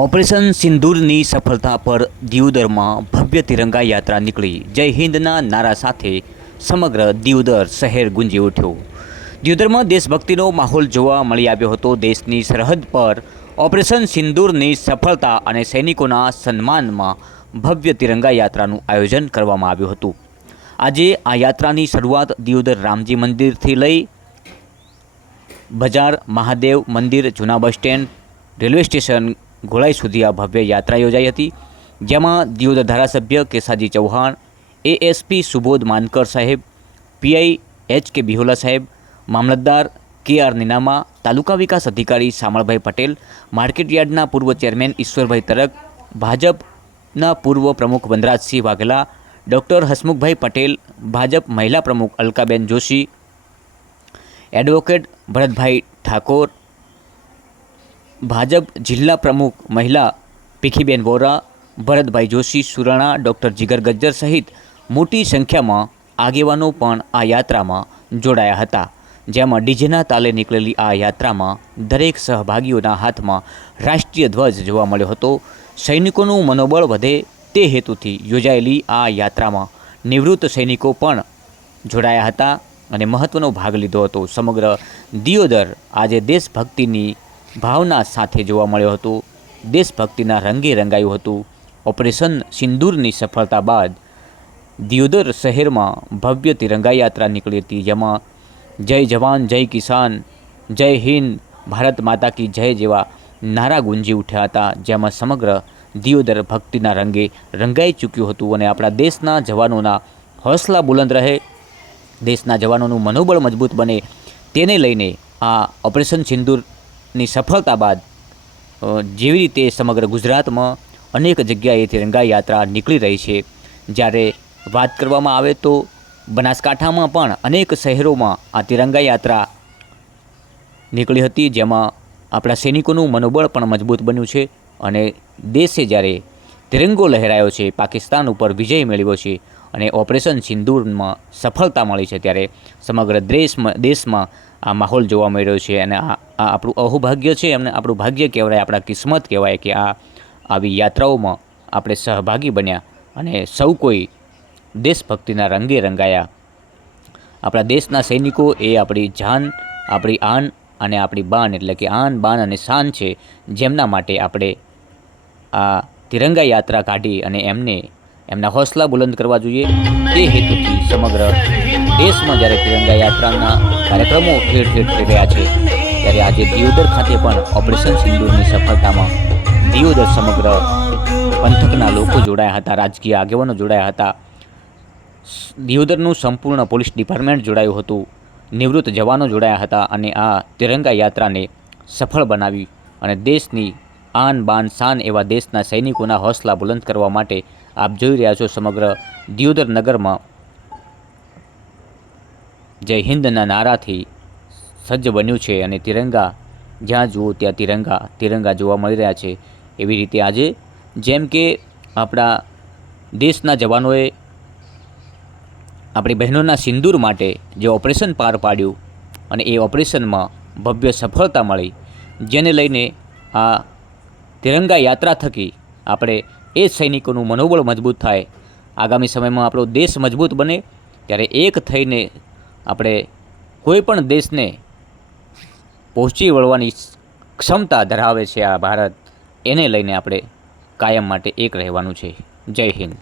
Operation સિંદૂરની સફળતા પર દિયોદરમાં ભવ્ય તિરંગા યાત્રા નીકળી. જય હિન્દના નારા સાથે સમગ્ર દિયોદર શહેર ગુંજી ઉઠ્યો. દિયોદરમાં દેશભક્તિનો માહોલ જોવા મળી આવ્યો હતો. દેશની સરહદ પર ઓપરેશન સિંદૂરની સફળતા અને સૈનિકોના સન્માનમાં ભવ્ય તિરંગા યાત્રાનું આયોજન કરવામાં આવ્યું હતું. આજે આ યાત્રાની શરૂઆત દિયોદર રામજી મંદિરથી લઈ બજાર મહાદેવ મંદિર, જૂના બસ સ્ટેન્ડ, રેલવે સ્ટેશન ગોળાઈ સુધી આ ભવ્ય યાત્રા યોજાઈ હતી જેમાં દિયોદર ધારાસભ્ય કેસાજી ચૌહાણ એએસપી સુબોધ માનકર સાહેબ પીઆઈ એચ કે બિહોલા સાહેબ મામલતદાર કે આર નિનામા તાલુકા વિકાસ અધિકારી સામળભાઈ પટેલ માર્કેટ યાર્ડના પૂર્વ ચેરમેન ઈશ્વરભાઈ તરક ભાજપના પૂર્વ પ્રમુખ વનરાજસિંહ વાઘેલા ડૉક્ટર હસમુખભાઈ પટેલ ભાજપ મહિલા પ્રમુખ અલકાબેન જોશી એડવોકેટ ભરતભાઈ ઠાકોર ભાજપ જિલ્લા પ્રમુખ મહિલા ભીખીબેન વોરા, ભરતભાઈ જોશી, સુરાણા, ડૉક્ટર જીગર ગજ્જર સહિત મોટી સંખ્યામાં આગેવાનો પણ આ યાત્રામાં જોડાયા હતા. જેમાં ડીજેના તાલે નીકળેલી આ યાત્રામાં દરેક સહભાગીઓના હાથમાં રાષ્ટ્રીય ધ્વજ જોવા મળ્યો હતો. સૈનિકોનું મનોબળ વધે તે હેતુથી યોજાયેલી આ યાત્રામાં નિવૃત્ત સૈનિકો પણ જોડાયા હતા અને મહત્ત્વનો ભાગ લીધો હતો. સમગ્ર દિયોદર આજે દેશભક્તિની ભાવના સાથે જોવા મળ્યો હતો. દેશભક્તિના રંગે રંગાયું હતું. ઓપરેશન સિંદૂરની સફળતા બાદ દિયોદર શહેરમાં ભવ્ય તિરંગા યાત્રા નીકળી હતી, જેમાં જય જવાન, જય કિસાન, જય હિન્દ, ભારત માતા કી જય જેવા નારા ગુંજી ઉઠ્યા હતા, જેમાં સમગ્ર દિયોદર ભક્તિના રંગે રંગાઈ ચૂક્યું હતું અને આપણા દેશના જવાનોના હોસલા બુલંદ રહે. દેશના જવાનોનું મનોબળ મજબૂત બને. તેને લઈને આ ઓપરેશન સિંદૂરની સફળતા બાદ જેવી રીતે સમગ્ર ગુજરાતમાં અનેક જગ્યાએ તિરંગા યાત્રા નીકળી રહી છે. જ્યારે વાત કરવામાં આવે તો બનાસકાંઠામાં પણ અનેક શહેરોમાં આ તિરંગા યાત્રા નીકળી હતી, જેમાં આપણા સૈનિકોનું મનોબળ પણ મજબૂત બન્યું છે અને દેશે જ્યારે તિરંગો લહેરાયો છે, પાકિસ્તાન ઉપર વિજય મેળવ્યો છે અને ઓપરેશન સિંદૂરમાં સફળતા મળી છે, ત્યારે સમગ્ર દેશમાં દેશમાં આ માહોલ જોવા મળી રહ્યો છે અને આ આ આપણું અહોભાગ્ય છે. એમને આપણું ભાગ્ય કહેવાય, આપણા કિસ્મત કહેવાય કે આ આવી યાત્રાઓમાં આપણે સહભાગી બન્યા અને સૌ કોઈ દેશભક્તિના રંગે રંગાયા. આપણા દેશના સૈનિકો એ આપણી જાન, આપણી આન અને આપણી બાન એટલે કે આન, બાન અને શાન છે જેમના માટે આપણે આ તિરંગા યાત્રા કાઢી અને એમને એમના હોસલા બુલંદ કરવા જોઈએ. તે હેતુથી સમગ્ર દેશમાં જ્યારે તિરંગા યાત્રાના કાર્યક્રમો ઠેર ઠેર થઈ રહ્યા છે, ત્યારે આજે દિયોદર ખાતે પણ ઓપરેશન સિંદૂરની સફળતામાં દિયોદર સમગ્ર પંથકના લોકો જોડાયા હતા, રાજકીય આગેવાનો જોડાયા હતા. દિયોદરનું સંપૂર્ણ પોલીસ ડિપાર્ટમેન્ટ જોડાયું હતું, નિવૃત્ત જવાનો જોડાયા હતા અને આ તિરંગા યાત્રાને સફળ બનાવી અને દેશની આન બાન શાન એવા દેશના સૈનિકોના હૌસલા બુલંદ કરવા માટે આપ જોઈ રહ્યા છો સમગ્ર દિયોદર નગરમાં જય હિન્દના નારાથી સજ્જ બન્યું છે અને તિરંગા જ્યાં જુઓ ત્યાં તિરંગા તિરંગા જોવા મળી રહ્યા છે. એવી રીતે આજે જેમ કે આપણા દેશના જવાનોએ આપણી બહેનોના સિંદૂર માટે જે ઓપરેશન પાર પાડ્યું અને એ ઓપરેશનમાં ભવ્ય સફળતા મળી, જેને લઈને આ તિરંગા યાત્રા થકી આપણે એ સૈનિકોનું મનોબળ મજબૂત થાય. આગામી સમયમાં આપણો દેશ મજબૂત બને, ત્યારે એક થઈને આપણે કોઈ પણ દેશને પહોંચી વળવાની ક્ષમતા ધરાવે છે આ ભારત, એને લઈને આપણે કાયમ માટે એક રહેવાનું છે. જય હિન્દ.